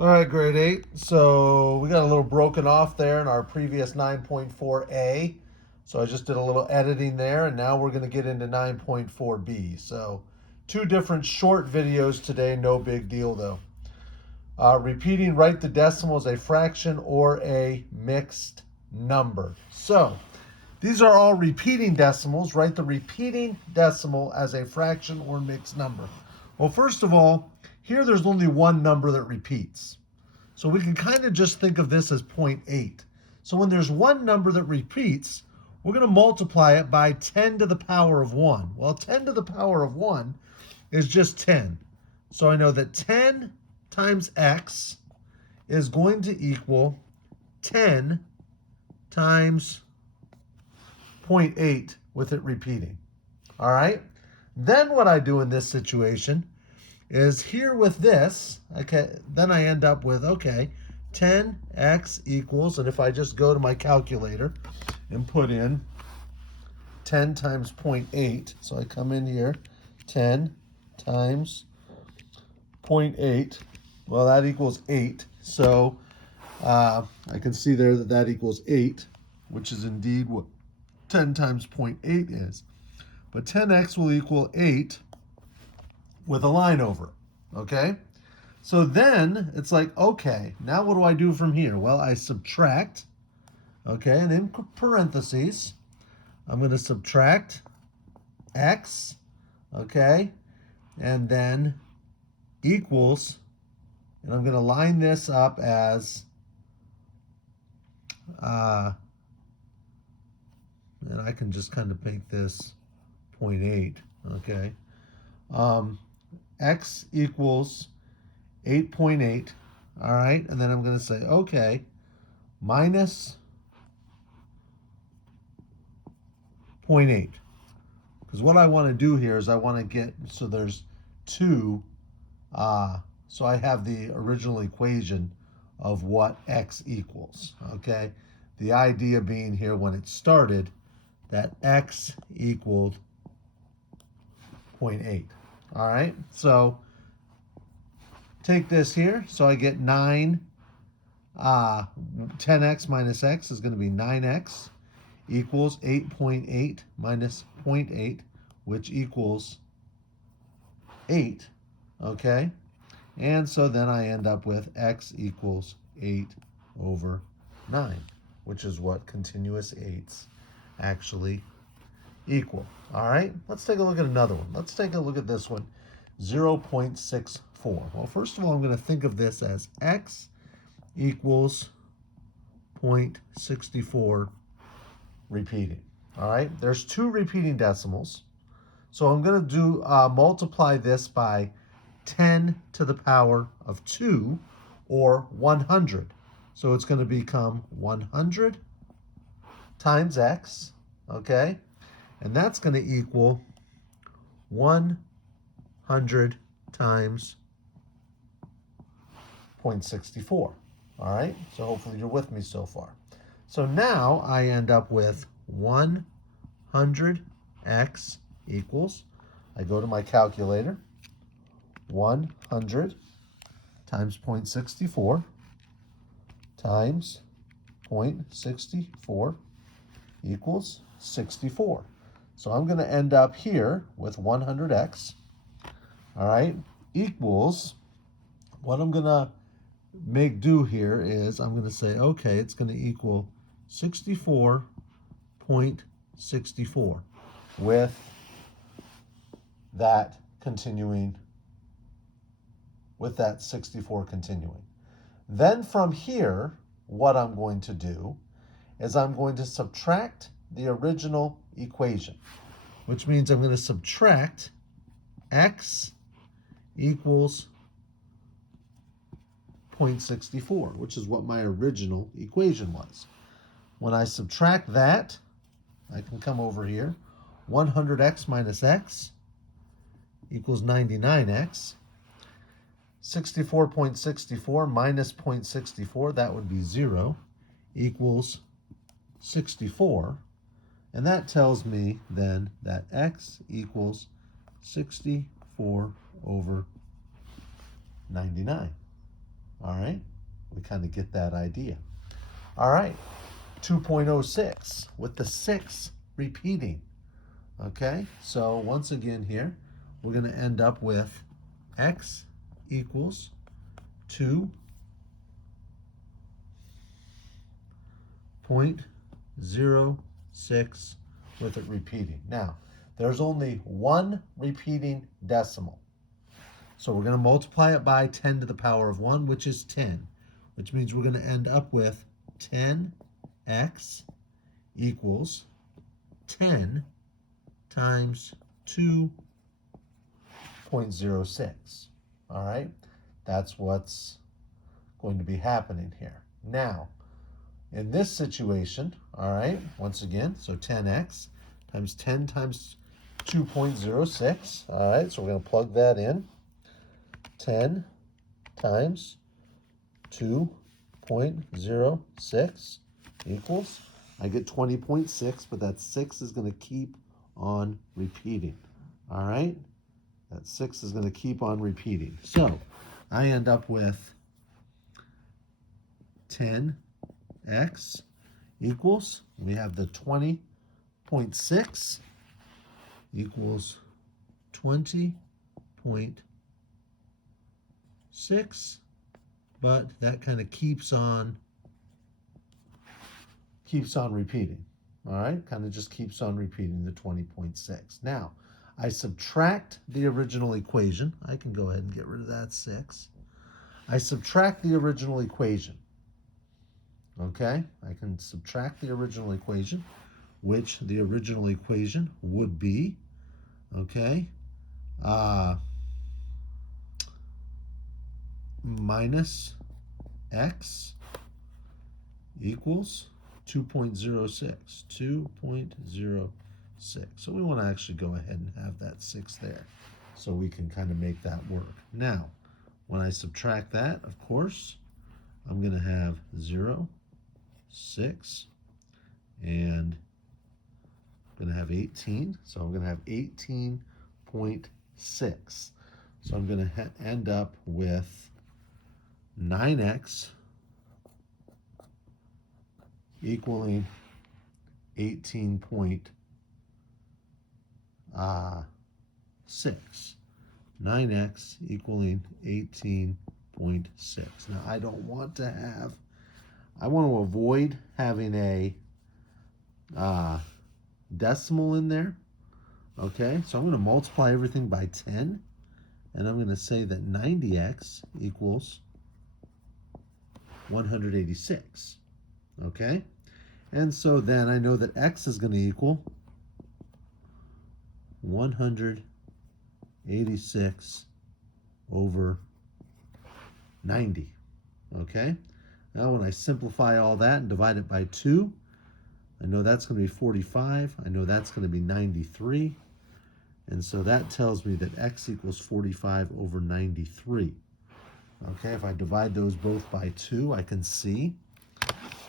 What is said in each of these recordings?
All right, grade 8. So we got a little broken off there in our previous 9.4a. So I just did a little editing there, and now we're going to get into 9.4b. So two different short videos today, no big deal though. Repeating, write the decimal as a fraction or a mixed number. So these are all repeating decimals. Write the repeating decimal as a fraction or mixed number. Well, first of all, here there's only one number that repeats. So we can kind of just think of this as 0.8. So when there's one number that repeats, we're going to multiply it by 10 to the power of 1. Well, 10 to the power of 1 is just 10. So I know that 10 times x is going to equal 10 times 0.8 with it repeating. All right? Then what I do in this situation is here with this, okay, then I end up with, okay, 10x equals, and if I just go to my calculator and put in 10 times 0.8, so I come in here, 10 times 0.8, well, that equals 8. So I can see there that that equals 8, which is indeed what 10 times 0.8 is. But 10x will equal 8 with a line over it, okay? So then it's like, okay, now what do I do from here? Well, I subtract, okay, and in parentheses, I'm going to subtract x, okay, and then equals, and I'm going to line this up as, and I can just kind of make this 0.8, okay. X equals 8.8, all right, and then I'm going to say, okay, minus 0.8. Because what I want to do here is I want to get, so there's two, so I have the original equation of what x equals, okay? The idea being here when it started that x equaled 0.8, all right? So take this here, so I get 10x minus x is going to be 9x equals 8.8 minus 0.8, which equals 8, okay? And so then I end up with x equals 8 over 9, which is what continuous eights actually equal. All right, let's take a look at another one. Let's take a look at this one, 0.64. Well, first of all, I'm going to think of this as x equals 0.64 repeating. All right, there's two repeating decimals. So I'm going to do multiply this by 10 to the power of 2, or 100. So it's going to become 100 times x, okay? And that's going to equal 100 times 0.64. All right, so hopefully you're with me so far. So now I end up with 100x equals, I go to my calculator, 100 times 0.64 times 0.64 equals 64. So I'm going to end up here with 100x, all right, equals, what I'm going to make do here is I'm going to say, okay, it's going to equal 64.64 with that continuing, with that 64 continuing. Then from here, what I'm going to do is I'm going to subtract the original equation, which means I'm going to subtract x equals 0.64, which is what my original equation was. When I subtract that, I can come over here. 100x minus x equals 99x. 64.64 minus 0.64, that would be 0, equals 64. And that tells me then that x equals 64 over 99. All right, we kind of get that idea. All right, 2.06 with the 6 repeating. Okay, so once again here, we're going to end up with x equals 2.06 with it repeating. Now, there's only one repeating decimal. So we're going to multiply it by 10 to the power of 1, which is 10, which means we're going to end up with 10x equals 10 times 2.06. All right, that's what's going to be happening here. Now, in this situation, all right, once again, so 10x times 10 times 2.06. All right, so we're going to plug that in. 10 times 2.06 equals, I get 20.6, but that 6 is going to keep on repeating. All right? That 6 is going to keep on repeating. So I end up with 10x equals, we have the 20.6 equals 20.6, but that kind of keeps on repeating. All right, kind of just keeps on repeating the 20.6. Now, I subtract the original equation. I can go ahead and get rid of that 6. I subtract the original equation. Okay, I can subtract the original equation, which the original equation would be, okay, minus x equals 2.06. 2.06. So we want to actually go ahead and have that 6 there so we can kind of make that work. Now, when I subtract that, of course, I'm going to have 0, 6, and I'm going to have 18. So I'm going to have 18.6. So I'm going to end up with 9x equaling 18.6. 9x equaling 18.6. Now I don't want to have, I want to avoid having a decimal in there. Okay, so I'm going to multiply everything by 10, and I'm going to say that 90x equals 186. Okay, and so then I know that x is going to equal 186 over 90. Okay, now when I simplify all that and divide it by 2, I know that's going to be 45. I know that's going to be 93. And so that tells me that x equals 45 over 93. Okay, if I divide those both by 2, I can see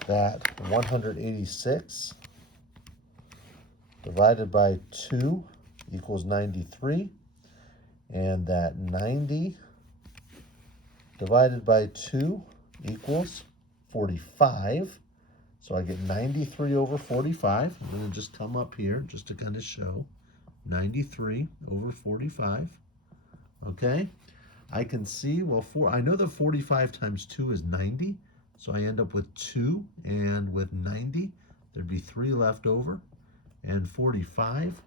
that 186 divided by 2 equals 93, and that 90 divided by 2 equals 45. So I get 93 over 45. I'm going to just come up here just to kind of show 93 over 45. Okay, I can see, well, I know that 45 times 2 is 90, so I end up with 2, and with 90, there'd be 3 left over, and 45,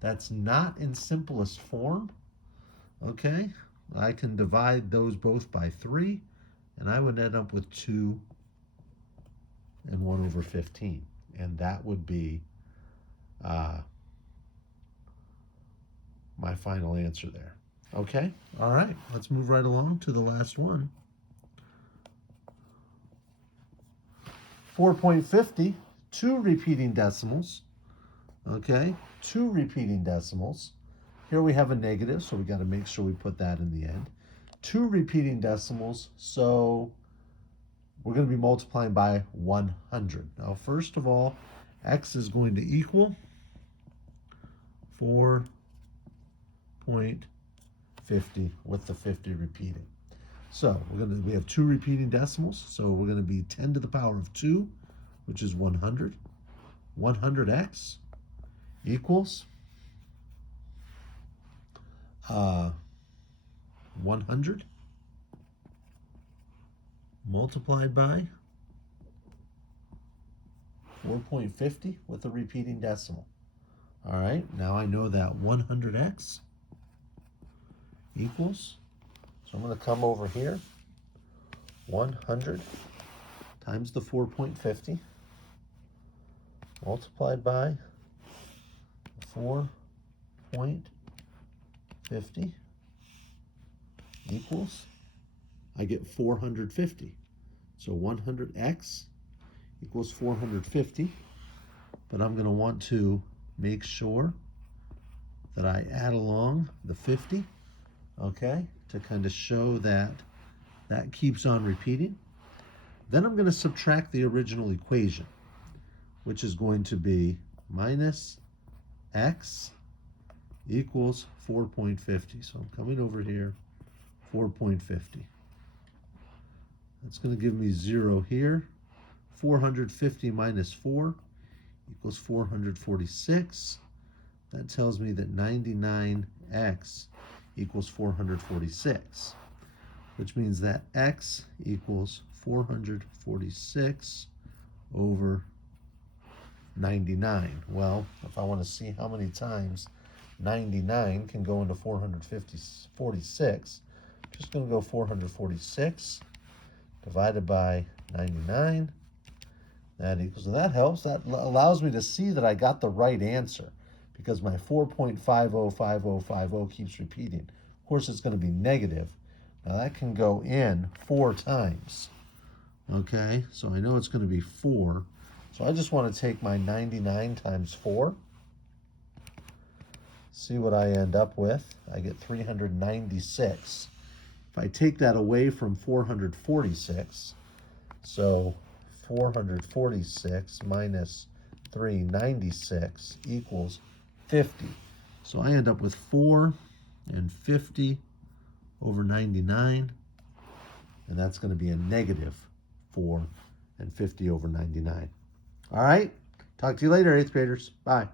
that's not in simplest form. Okay, I can divide those both by 3, and I would end up with 2 and 1 over 15, and that would be my final answer there. Okay, all right, let's move right along to the last one. 4.50, 2 repeating decimals. Okay, 2 repeating decimals. Here we have a negative, so we got to make sure we put that in the end. 2 repeating decimals, so we're going to be multiplying by 100. Now, first of all, x is going to equal 4.50 with the 50 repeating. So we have 2 repeating decimals. So we're going to be 10 to the power of 2, which is 100. 100x equals 100 multiplied by 4.50 with a repeating decimal. All right, now I know that 100x equals, so I'm going to come over here, 100 times the 4.50 multiplied by 4.50 equals, I get 450. So 100x equals 450, but I'm going to want to make sure that I add along the 50, okay, to kind of show that that keeps on repeating. Then I'm going to subtract the original equation, which is going to be minus x equals 4.50. So I'm coming over here, 4.50. That's going to give me 0 here. 450 minus 4 equals 446. That tells me that 99x equals 446, which means that x equals 446 over 99. Well, if I want to see how many times 99 can go into 446, I'm just going to go 446 divided by 99. That equals, and that helps. That allows me to see that I got the right answer because my 4.505050 keeps repeating. Of course, it's going to be negative. Now that can go in 4 times. Okay, so I know it's going to be 4. So I just want to take my 99 times 4. See what I end up with. I get 396. If I take that away from 446, so 446 minus 396 equals 50. So I end up with 4 and 50 over 99, and that's going to be a negative 4 and 50 over 99. All right, talk to you later, 8th graders. Bye.